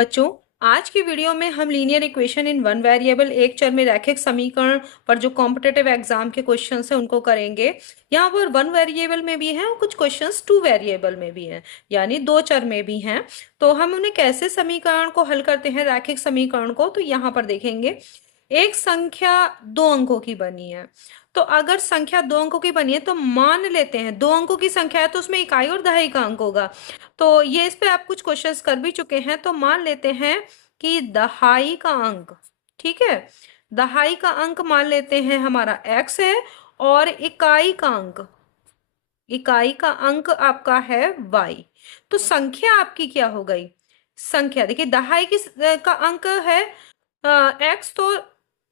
बच्चों, आज की वीडियो में हम linear equation in one variable एक चर में रैखिक समीकरण पर जो कॉम्पिटिटिव एग्जाम के क्वेश्चंस हैं उनको करेंगे। यहाँ पर वन वेरिएबल में भी हैं और कुछ क्वेश्चंस टू वेरिएबल में भी हैं, यानी दो चर में भी हैं। तो हम उन्हें कैसे समीकरण को हल करते हैं, रैखिक समीकरण को, तो यहाँ पर देखेंगे। एक संख्या दो अंकों की बनी है, तो अगर संख्या दो अंकों की बनी है तो मान लेते हैं दो अंकों की संख्या है तो उसमें इकाई और दहाई का अंक होगा। तो ये इस पे आप कुछ क्वेश्चंस कर भी चुके हैं, तो मान लेते हैं कि दहाई का अंक, ठीक है, दहाई का अंक मान लेते हैं हमारा x है और इकाई का अंक आपका है y। तो संख्या आपकी क्या हो गई? संख्या देखिए, दहाई का अंक है x, तो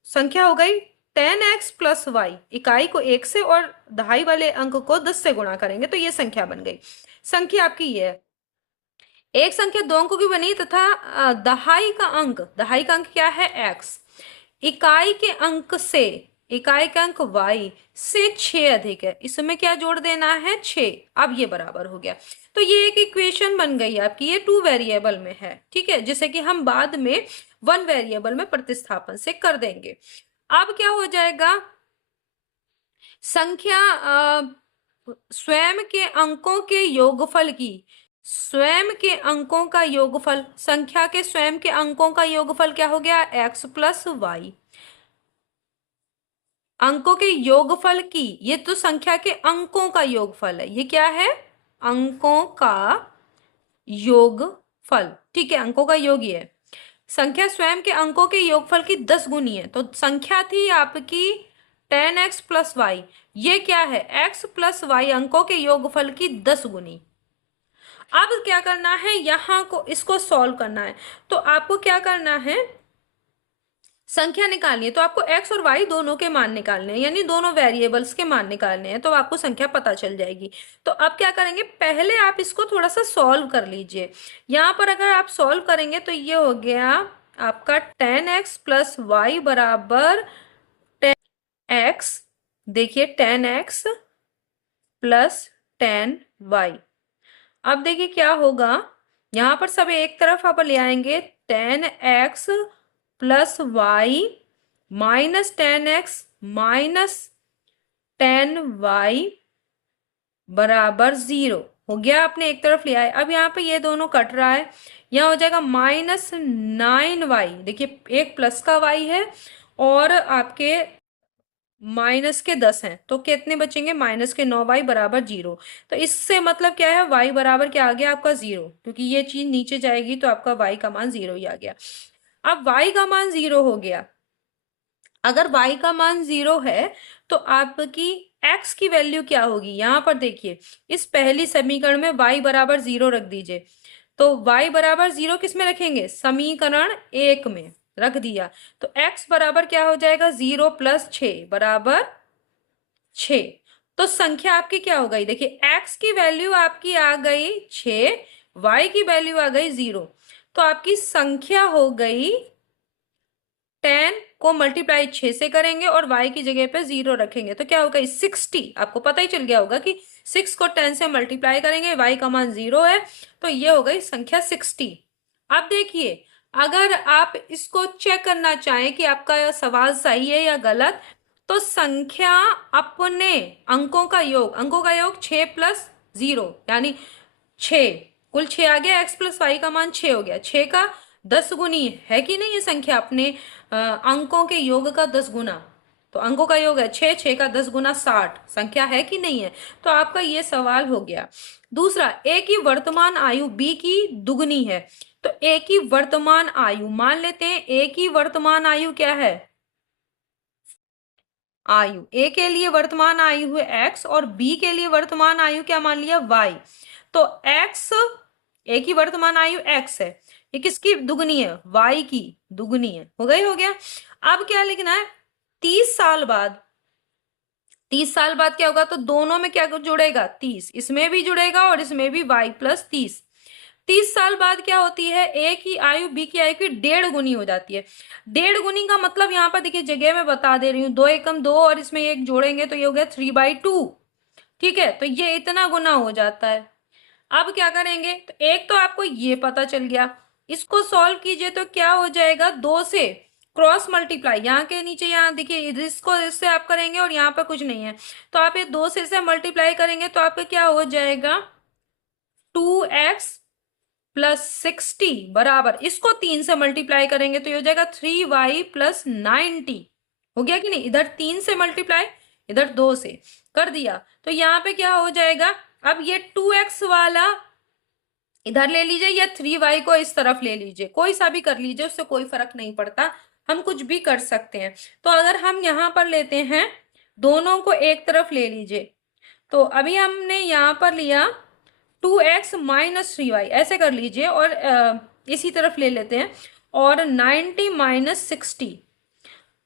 संख्या हो गई 10x प्लस वाई। इकाई को एक से और दहाई वाले अंक को 10 से गुणा करेंगे तो ये संख्या बन गई। संख्या आपकी ये है। एक संख्या दो अंकों की बनी तथा दहाई का अंक क्या है? x। इकाई के अंक से, इकाई का अंक y से 6 अधिक है, इसमें क्या जोड़ देना है? 6। अब ये बराबर हो गया। तो ये एक इक्वेशन बन गई आपकी, ये टू वेरिएबल में है, ठीक है, जिसे कि हम बाद में वन वेरिएबल में प्रतिस्थापन से कर देंगे। अब क्या हो जाएगा? संख्या स्वयं के अंकों के योगफल की, स्वयं के अंकों का योगफल, संख्या के स्वयं के अंकों का योगफल क्या हो गया? x plus y. अंकों के योगफल की, ये तो संख्या के अंकों का योगफल है, ये क्या है? अंकों का योगफल, ठीक है, अंकों का योग ही है। संख्या स्वयं के अंकों के योगफल की 10 गुनी है, तो संख्या थी आपकी 10x प्लस वाई, ये क्या है? x प्लस वाई, अंकों के योगफल की 10 गुनी। अब क्या करना है? यहां को इसको सॉल्व करना है, तो आपको क्या करना है? संख्या निकालनी है, तो आपको x और y दोनों के मान निकालने हैं, यानी दोनों वेरिएबल्स के मान निकालने हैं, तो आपको संख्या पता चल जाएगी। तो अब क्या करेंगे? पहले आप इसको थोड़ा सा सॉल्व कर लीजिए। यहाँ पर अगर आप सॉल्व करेंगे तो ये हो गया आपका 10x प्लस वाई बराबर 10x। देखिए 10x प्लस 10y। अब देखिए क्या होगा, यहां पर सब एक तरफ आप ले आएंगे, 10x plus Y minus 10x minus 10y बराबर 0 हो गया। आपने एक तरफ लिया है, अब यहाँ पे ये दोनों कट रहा है, यहाँ हो जाएगा माइनस 9y। देखिए एक प्लस का y है और आपके माइनस के 10 हैं, तो कितने बचेंगे? माइनस के 9y बराबर 0। तो इससे मतलब क्या है? y बराबर क्या आ गया आपका? 0, क्योंकि ये चीज नीचे जाएगी तो आपका y का मान 0 ही आ गया। अब y का मान 0 हो गया। अगर y का मान 0 है तो आपकी x की वैल्यू क्या होगी? यहां पर देखिए, इस पहली समीकरण में y बराबर 0 रख दीजिए। तो y बराबर 0 किस में रखेंगे? समीकरण 1 में रख दिया, तो x बराबर क्या हो जाएगा? 0 प्लस 6 बराबर 6। तो संख्या आपकी क्या हो गई? देखिए x की वैल्यू आपकी आ गई 6, y की वैल्यू आ गई 0, तो आपकी संख्या हो गई 10 को मल्टीप्लाई 6 से करेंगे और y की जगह पे 0 रखेंगे तो क्या होगा? 60। आपको पता ही चल गया होगा कि 6 को 10 से मल्टीप्लाई करेंगे, y का मान 0 है, तो ये हो गई संख्या 60। अब देखिए, अगर आप इसको चेक करना चाहें कि आपका सवाल सही है या गलत, तो संख्या अपने अंकों का योग 6 प्लस 0 यानी 6, कुल 6 आ गया, x प्लस वाई का मान 6 हो गया। 6 का 10 गुनी है कि नहीं? ये संख्या अपने अंकों के योग का 10 गुना, तो अंकों का योग है 6, 6 का 10 गुना 60, संख्या है कि नहीं है? तो आपका ये सवाल हो गया। दूसरा, a की वर्तमान आयु b की दुगनी है, तो a की वर्तमान आयु, मान लेते हैं a की वर्तमान आयु क्या है? आयु, a के लिए वर्तमान आयु है x और b के लिए वर्तमान आयु क्या मान लिया? y। तो x, a की वर्तमान आयु x है, ये किसकी दुगनी है? y की दुगनी है। हो गई, हो गया। अब क्या लिखना है? 30 साल बाद, 30 साल बाद क्या होगा? तो दोनों में क्या जुड़ेगा? 30, इसमें भी जुड़ेगा और इसमें भी y प्लस 30। 30 साल बाद क्या होती है? a की आयु b की आयु की 1.5 गुनी हो जाती है। 1.5 गुनी का मतलब यहाँ पर देखिए, जगह में बता दे रही हूँ, 2 एकम 2 और इसमें एक जोड़ेंगे तो ये हो गया 3/2। ठीक है, तो ये इतना गुना हो जाता है। अब क्या करेंगे? तो एक तो आपको ये पता चल गया, इसको सॉल्व कीजिए तो क्या हो जाएगा, 2 से क्रॉस मल्टीप्लाई, यहाँ के नीचे, यहाँ देखिए इसको इससे आप करेंगे और यहाँ पर कुछ नहीं है, तो आप ये 2 से इसे मल्टीप्लाई करेंगे तो आपका क्या हो जाएगा, 2x प्लस 60 बराबर, इसको 3 से मल्टीप्लाई करेंगे तो ये हो जाएगा 3y प्लस 90। हो गया कि नहीं, इधर 3 से मल्टीप्लाई, इधर 2 से कर दिया, तो यहाँ पे क्या हो जाएगा, अब ये 2x वाला इधर ले लीजिए या 3y को इस तरफ ले लीजिए, कोई सा भी कर लीजिए, उससे कोई फर्क नहीं पड़ता, हम कुछ भी कर सकते हैं। तो अगर हम यहाँ पर लेते हैं, दोनों को एक तरफ ले लीजिए, तो अभी हमने यहाँ पर लिया 2x माइनस 3y, ऐसे कर लीजिए, और इसी तरफ ले लेते हैं, और 90 माइनस 60।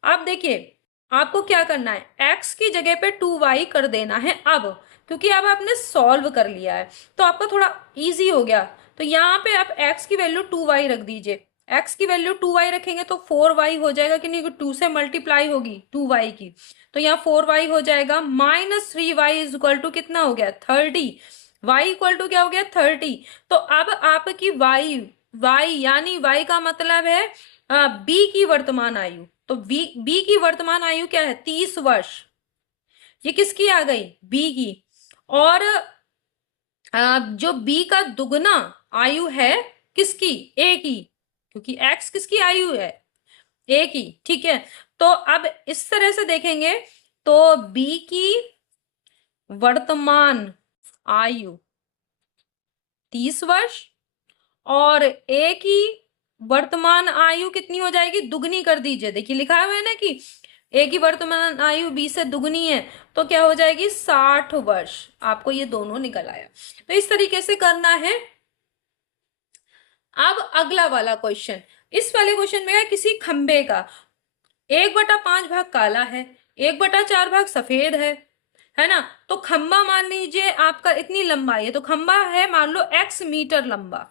अब देखिए आपको क्या करना है, x की जगह पे 2y कर देना है अब, क्योंकि अब आपने सॉल्व कर लिया है तो आपका थोड़ा इजी हो गया। तो यहाँ पे आप x की वैल्यू 2y रख दीजिए, x की वैल्यू 2y रखेंगे तो 4y हो जाएगा कि नहीं, 2 से मल्टीप्लाई होगी 2y की, तो यहाँ 4y हो जाएगा, minus 3y is equal to कितना हो गया, 30, y इक्वल टू क्या हो गया, 30। तो अब आपकी y यानी y का मतलब है b की वर्तमान आयु, तो बी की वर्तमान आयु क्या है, 30 वर्ष, ये किसकी आ गई, बी की। और जो बी का दुगना आयु है किसकी, ए की, क्योंकि एक्स किसकी आयु है, ए की, ठीक है। तो अब इस तरह से देखेंगे तो बी की वर्तमान आयु 30 वर्ष और ए की वर्तमान आयु कितनी हो जाएगी, दुगनी कर दीजिए, देखिए लिखा हुआ है ना कि ए की वर्तमान आयु 20 से दुगनी है, तो क्या हो जाएगी 60 वर्ष, आपको ये दोनों निकल आया। तो इस तरीके से करना है। अब अगला वाला क्वेश्चन, इस वाले क्वेश्चन में है किसी खंबे का 1/5 भाग काला है, 1/4 भाग सफेद है ना। तो खंबा मान लीजिए आपका इतनी लंबाई है, तो खंबा है मान लो x मीटर लंबा,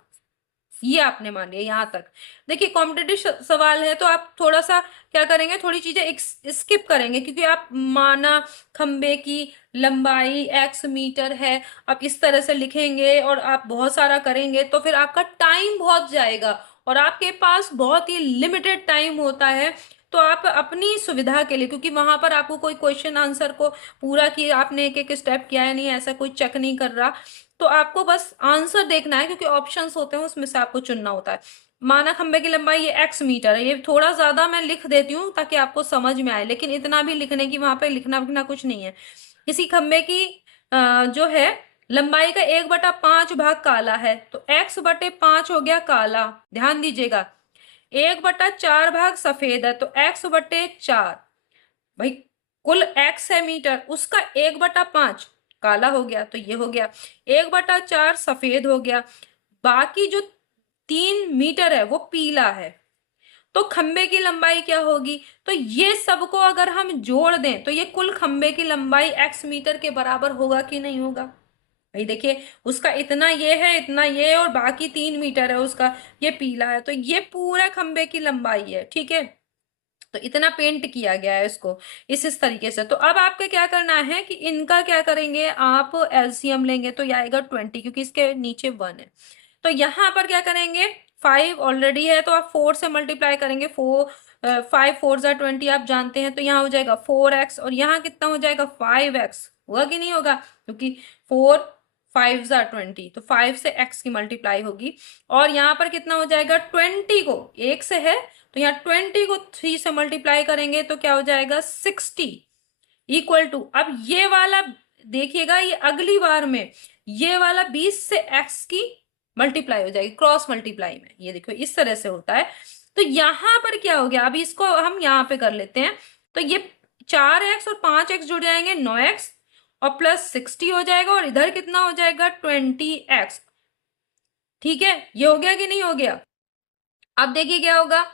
ये आपने मान लिया यहां तक। देखिए कॉम्पिटेटिव सवाल है तो आप थोड़ा सा क्या करेंगे, थोड़ी चीजें स्किप करेंगे, क्योंकि आप माना खंबे की लंबाई x मीटर है, आप इस तरह से लिखेंगे और आप बहुत सारा करेंगे तो फिर आपका टाइम बहुत जाएगा, और आपके पास बहुत ही लिमिटेड टाइम होता है। तो आप अपनी सुविधा के लिए, क्योंकि वहां पर आपको कोई क्वेश्चन आंसर को पूरा किया आपने, एक एक स्टेप किया है नहीं, ऐसा कोई चेक नहीं कर रहा, तो आपको बस आंसर देखना है, क्योंकि ऑप्शंस होते हैं उसमें से आपको चुनना होता है। माना खंबे की लंबाई ये x मीटर है, ये थोड़ा ज्यादा मैं लिख देती हूँ ताकि आपको समझ में आए, लेकिन इतना भी लिखने की वहां पे लिखना कुछ नहीं है। इसी खंबे की जो है लंबाई का 1/5 भाग काला है, तो x/5 हो गया काला, ध्यान दीजिएगा। 1/4 भाग सफेद है, तो x/4, भाई कुल x है मीटर, उसका 1/5 काला हो गया, तो ये हो गया, 1/4 सफेद हो गया, बाकी जो 3 मीटर है वो पीला है। तो खंबे की लंबाई क्या होगी, तो ये सबको अगर हम जोड़ दें तो ये कुल खंबे की लंबाई x मीटर के बराबर होगा कि नहीं होगा। भाई देखिए उसका इतना ये है, इतना ये है, और बाकी 3 मीटर है उसका, ये पीला है, तो ये पूरा खंबे की लंबाई है, ठीक है। तो इतना पेंट किया गया है इसको इस तरीके से। तो अब आपको क्या करना है कि इनका क्या करेंगे, आप एलसीएम लेंगे तो ये आएगा 20, क्योंकि इसके नीचे 1 है। तो यहाँ पर क्या करेंगे, 5 ऑलरेडी है तो आप 4 से मल्टीप्लाई करेंगे, 5 4 जा 20 आप जानते हैं, तो यहाँ हो जाएगा 4x, और यहाँ कितना हो जाएगा 5x, होगा कि नहीं होगा, क्योंकि 4 5 जा 20, तो 5 से x की मल्टीप्लाई होगी, और यहाँ पर कितना हो जाएगा, 20 को 1 से है तो यहाँ 20 को 3 से मल्टीप्लाई करेंगे तो क्या हो जाएगा 60 इक्वल टू, अब ये वाला देखिएगा, ये अगली बार में ये वाला 20 से x की मल्टीप्लाई हो जाएगी क्रॉस मल्टीप्लाई में, ये देखो इस तरह से होता है। तो यहां पर क्या हो गया, अभी इसको हम यहाँ पे कर लेते हैं, तो ये 4x और 5x जुड़ जाएंगे 9x, और प्लस 60 हो जाएगा, और इधर कितना हो जाएगा 20x, ठीक है। ये हो गया कि नहीं हो गया। अब देखिए क्या होगा,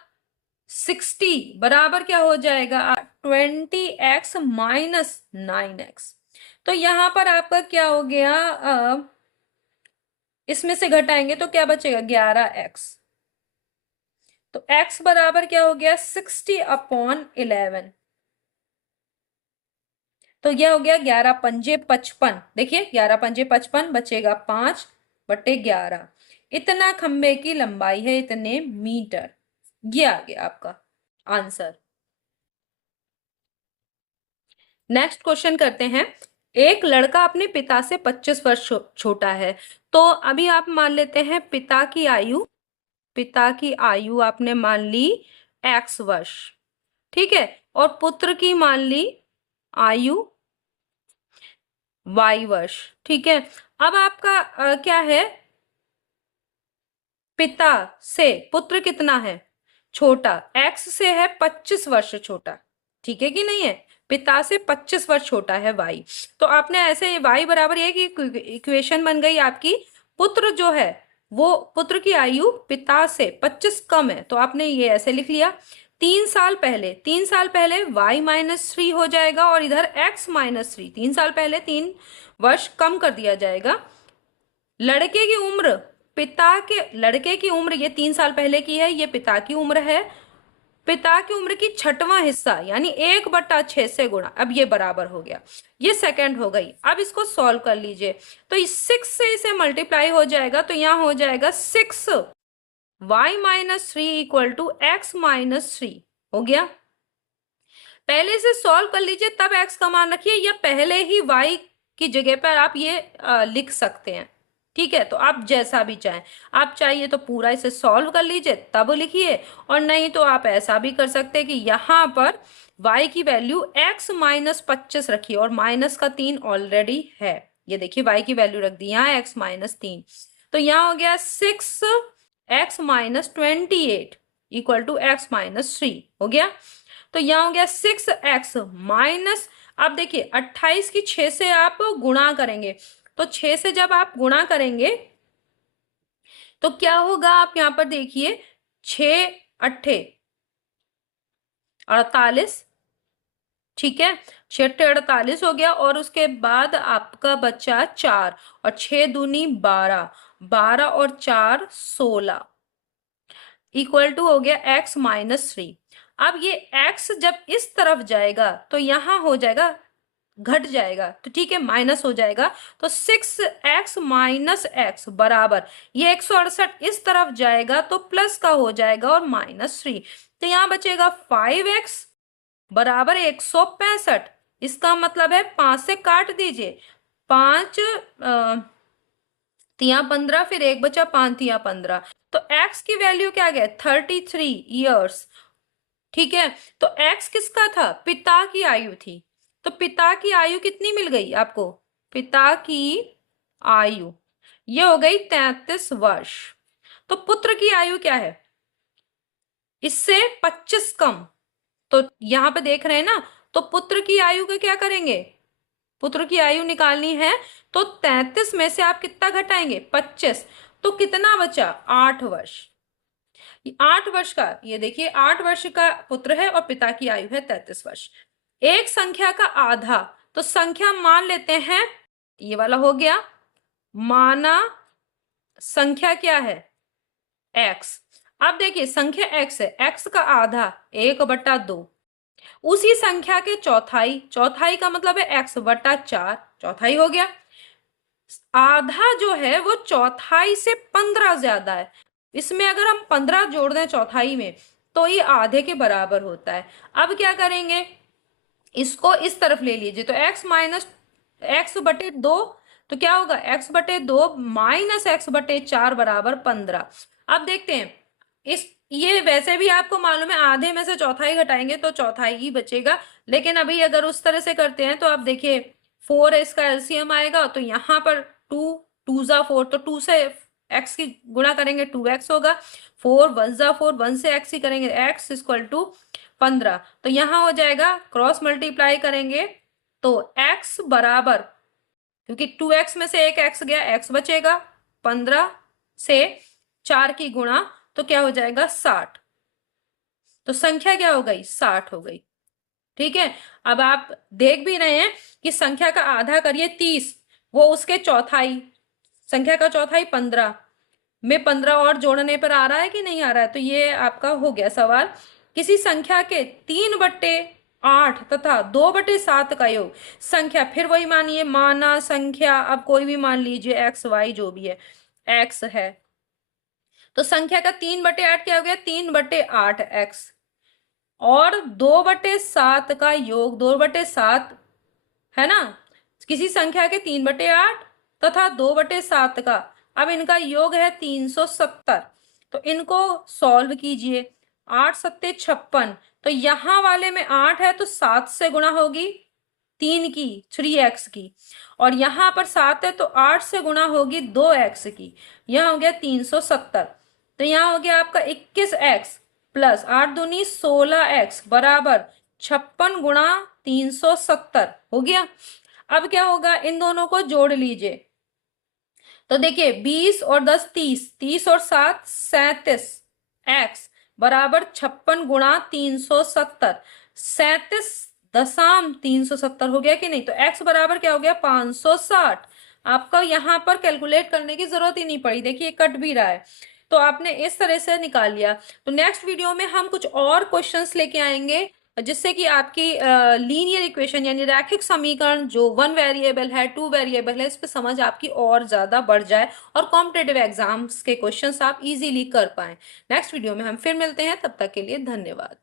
60 बराबर क्या हो जाएगा 20x माइनस 9x, तो यहां पर आपका क्या हो गया, इसमें से घटाएंगे तो क्या बचेगा 11x, तो x बराबर क्या हो गया 60/11, तो यह हो गया 11 पंजे 55, देखिए 11 पंजे 55 बचेगा 5/11, इतना खंबे की लंबाई है, इतने मीटर। ये आ गया आपका आंसर। नेक्स्ट क्वेश्चन करते हैं। एक लड़का अपने पिता से 25 वर्ष छोटा है। तो अभी आप मान लेते हैं पिता की आयु आपने मान ली x वर्ष, ठीक है, और पुत्र की मान ली आयु y वर्ष, ठीक है। अब आपका क्या है, पिता से पुत्र कितना है छोटा, x से है 25 वर्ष छोटा, ठीक है कि नहीं है। पिता से 25 वर्ष छोटा है y। तो आपने ऐसे y बराबर ये कि इक्वेशन बन गई आपकी, पुत्र जो है वो पुत्र की आयु पिता से 25 कम है, तो आपने ये ऐसे लिख लिया। 3 साल पहले y-3 हो जाएगा और इधर x-3, 3 साल पहले 3 वर्ष कम कर दिया जाएगा। लड़के की उम्र, लड़के की उम्र ये 3 साल पहले की है, ये पिता की उम्र है। पिता की उम्र की छठवां हिस्सा यानी 1/6 से गुणा, अब ये बराबर हो गया, ये सेकंड हो गई। अब इसको सॉल्व कर लीजिए, तो इस 6 से इसे मल्टीप्लाई हो जाएगा, तो यहां हो जाएगा 6y-3 इक्वल टू x-3 हो गया। पहले से सॉल्व कर लीजिए, तब x का मान रखिए, या पहले ही y की जगह पर आप ये लिख सकते हैं, ठीक है। तो आप जैसा भी चाहें, आप चाहिए तो पूरा इसे सॉल्व कर लीजिए तब लिखिए, और नहीं तो आप ऐसा भी कर सकते हैं कि यहाँ पर y की वैल्यू x-25 रखिए और -3 ऑलरेडी है। ये देखिए y की वैल्यू रख दी यहाँ x-3, तो यहाँ हो गया 6x-28 इक्वल टू x-3 हो गया। तो यहाँ हो गया 6x माइनस, अब देखिए 28 की 6 से आप गुणा करेंगे, तो 6 से जब आप गुणा करेंगे तो क्या होगा, आप यहां पर देखिए 6×8=48, ठीक है, 6×8=48 हो गया। और उसके बाद आपका बचा 4 और 6×2=12, 12 और 4 16 इक्वल टू हो गया x-3। अब ये x जब इस तरफ जाएगा तो यहां हो जाएगा, घट जाएगा, तो ठीक है, माइनस हो जाएगा, तो 6x माइनस x बराबर, ये 168 इस तरफ जाएगा तो प्लस का हो जाएगा और -3, तो यहां बचेगा 5x बराबर 165। इसका मतलब है 5 से काट दीजिए, 5 तिया 15, फिर 1 बचा, 5 तिया 15, तो x की वैल्यू क्या गया 33 ईयर्स, ठीक है। तो x किसका था, पिता की आयु थी, तो पिता की आयु कितनी मिल गई आपको, पिता की आयु ये हो गई 33 वर्ष। तो पुत्र की आयु क्या है, इससे 25 कम, तो यहां पे देख रहे हैं ना, तो पुत्र की आयु का क्या करेंगे, पुत्र की आयु निकालनी है, तो 33 में से आप कितना घटाएंगे 25, तो कितना बचा 8 वर्ष। 8 वर्ष का, ये देखिए 8 वर्ष का पुत्र है और पिता की आयु है 33 वर्ष। एक संख्या का आधा, तो संख्या मान लेते हैं, ये वाला हो गया, माना संख्या क्या है x। अब देखिए संख्या x है, x का आधा 1/2, उसी संख्या के चौथाई, चौथाई का मतलब है x/4, चौथाई हो गया। आधा जो है वो चौथाई से 15 ज्यादा है, इसमें अगर हम 15 जोड़ दें चौथाई में तो ये आधे के बराबर होता है। अब क्या करेंगे, इसको इस तरफ ले लीजिए, तो x-2, तो क्या होगा x/2 माइनस x/4 बराबर 15। अब देखते हैं, इस ये वैसे भी आपको मालूम है आधे में से चौथाई घटाएंगे तो चौथाई ही बचेगा, लेकिन अभी अगर उस तरह से करते हैं तो आप देखिए 4 है, इसका एलसीएम आएगा, तो यहाँ पर 2×2=4, तो 2 से x की गुणा करेंगे 2x होगा, 4×1=4, 1 से x ही करेंगे, x = 15, तो यहाँ हो जाएगा, क्रॉस मल्टीप्लाई करेंगे तो x बराबर, क्योंकि 2x में से एक x गया, x बचेगा, 15 से 4 की गुणा, तो क्या हो जाएगा 60, तो संख्या क्या हो गई 60 हो गई, ठीक है। अब आप देख भी रहे हैं कि संख्या का आधा करिए 30, वो उसके चौथाई, संख्या का चौथाई 15 में 15 और जोड़ने पर आ रहा है कि नहीं आ रहा है, तो ये आपका हो गया सवाल। किसी संख्या के 3/8 तथा 2/7 का योग, संख्या फिर वही मानिए, माना संख्या, अब कोई भी मान लीजिए x y जो भी है, x है, तो संख्या का 3/8 क्या हो गया, 3/8x, और 2/7 का योग, 2/7 है ना, किसी संख्या के 3/8 तथा 2/7 का, अब इनका योग है 370। तो इनको सॉल्व कीजिए। 8 सत्ते 56, तो यहां वाले में 8 है तो 7 से गुणा होगी 3 की, 3x की, और यहां पर 7 है तो 8 से गुणा होगी 2x की। यह हो गया 370। तो यहां हो गया आपका 21x प्लस 8 दूनी 16x बराबर 56 गुणा 370 हो गया। अब क्या होगा, इन दोनों को जोड़ लीजिए। तो देखिए 20 और 10 30, 30 और 7 37 एक्स बराबर 56 गुणा 370, 37.370 हो गया कि नहीं। तो x बराबर क्या हो गया, 560। आपका यहां पर कैलकुलेट करने की जरूरत ही नहीं पड़ी, देखिए कट भी रहा है, तो आपने इस तरह से निकाल लिया। तो नेक्स्ट वीडियो में हम कुछ और क्वेश्चंस लेके आएंगे जिससे कि आपकी लीनियर इक्वेशन यानी रैखिक समीकरण जो 1 वेरिएबल है, 2 वेरिएबल है, इस पे समझ आपकी और ज्यादा बढ़ जाए और कॉम्पिटेटिव एग्जाम्स के क्वेश्चंस आप इजीली कर पाए। नेक्स्ट वीडियो में हम फिर मिलते हैं, तब तक के लिए धन्यवाद।